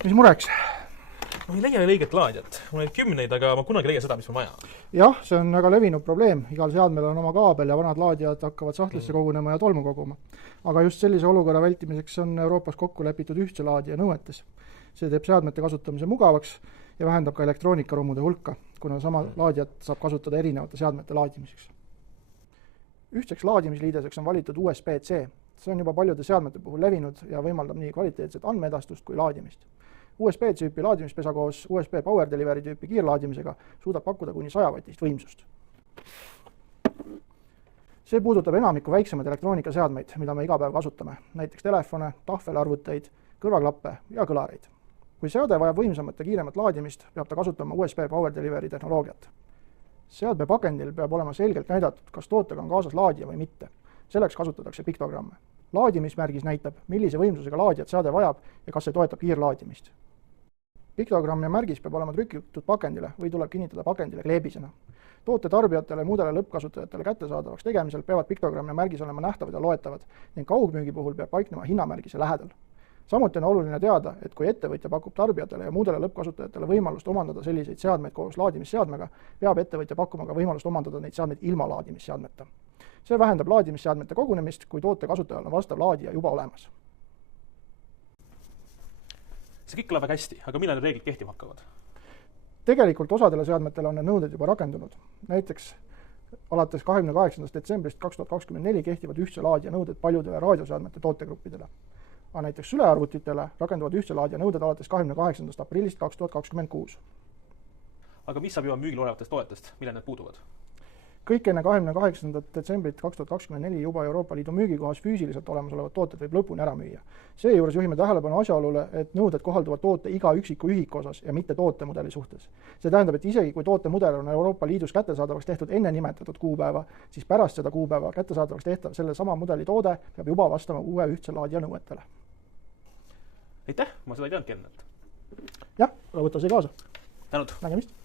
Mis mureks? Ma ei leia õiget laadjat. Mul on 10, aga ma kunagi leia seda, mis ma vaja. Jah, see on väga levinud probleem. Igal seadmel on oma kaabel ja vanad laadijad hakkavad sahtlisse kogunema ja tolmu koguma. Aga just sellise olukorra vältimiseks on Euroopas kokku lepitud ühtse laadija nõuetes. See teeb seadmete kasutamise mugavaks ja vähendab ka elektroonikaromude hulka, kuna sama laadijat saab kasutada erinevate seadmete laadimiseks. Ühtseks laadimisliideseks on valitud USB-C. See on juba paljude seadmete puhul levinud ja võimaldab nii kvaliteetset andmeedastust kui laadimist. USB-tüüpi laadimispesa koos USB Power Delivery tüüpi kiirlaadimisega suudab pakkuda kuni 100-vatist võimsust. See puudutab enamikku väiksemaid elektroonikaseadmeid, mida me iga päev kasutame, näiteks telefone, tahvelarvuteid, kõrvaklappe ja kõlareid. Kui seade vajab võimsamat ja kiiremat laadimist, peab ta kasutama USB Power Delivery tehnoloogiat. Seadme pakendil peab olema selgelt näidatud, kas tootega on kaasas laadija või mitte. Selleks kasutatakse piktogramme. Laadimismärgis näitab, millise võimsusega laadijat seade vajab ja kas see toetab kiirlaadimist. Piktogramm ja märgis peab olema trükitud pakendile või tuleb kinnitada pakendile kleebisena. Toote tarbijatele ja muudele lõppkasutajatele kättesaadavaks tegemisel peavad piktogramm ja märgis olema nähtavad ja loetavad ning kaugmüügi puhul peab paiknema hinnamärgise lähedal. Samuti on oluline teada, et kui ettevõtja pakub tarbijatele ja muudele lõppkasutajatele võimalust omandada selliseid seadmeid koos laadimisseadmega, peab ettevõtja pakkuma ka võimalust omandada neid seadmeid ilma laadimisseadmeta. See vähendab laadimisseadmete kogunemist, kui toote kasutajal on vastav laadija juba olemas. See kõik kõlab väga hästi, aga millal need reeglid kehtima hakkavad? Tegelikult osadele seadmetele on need nõuded juba rakendunud. Näiteks alates 28. detsembrist 2024 kehtivad ühtse laadija nõuded paljudele raadioseadmete tootegruppidele. Aga näiteks sülearvutitele rakenduvad ühtse laadija nõuded alates 28. aprillist 2026. Aga mis saab juba müügil olevatest toetest, mille need puuduvad? Kõik enne 28. detsembrit 2024 juba Euroopa Liidu müügikohas füüsiliselt olemasolevad tooted võib lõpuni ära müüa. Seejuures juhime tähelepanu asjaolule, et nõuded kohalduvad toote iga üksiku ühiku osas ja mitte tootemudeli suhtes. See tähendab, et isegi kui tootemudel on Euroopa Liidus kättesaadavaks tehtud enne nimetatud kuupäeva, siis pärast seda kuupäeva kättesaadavaks tehtav selle sama mudeli toode peab juba vastama uue ühtse laadija nõuetele. Aitäh, ma seda ei teadnudki ennalt. Jah, aga võta see kaasa. Tänud. Nägemist.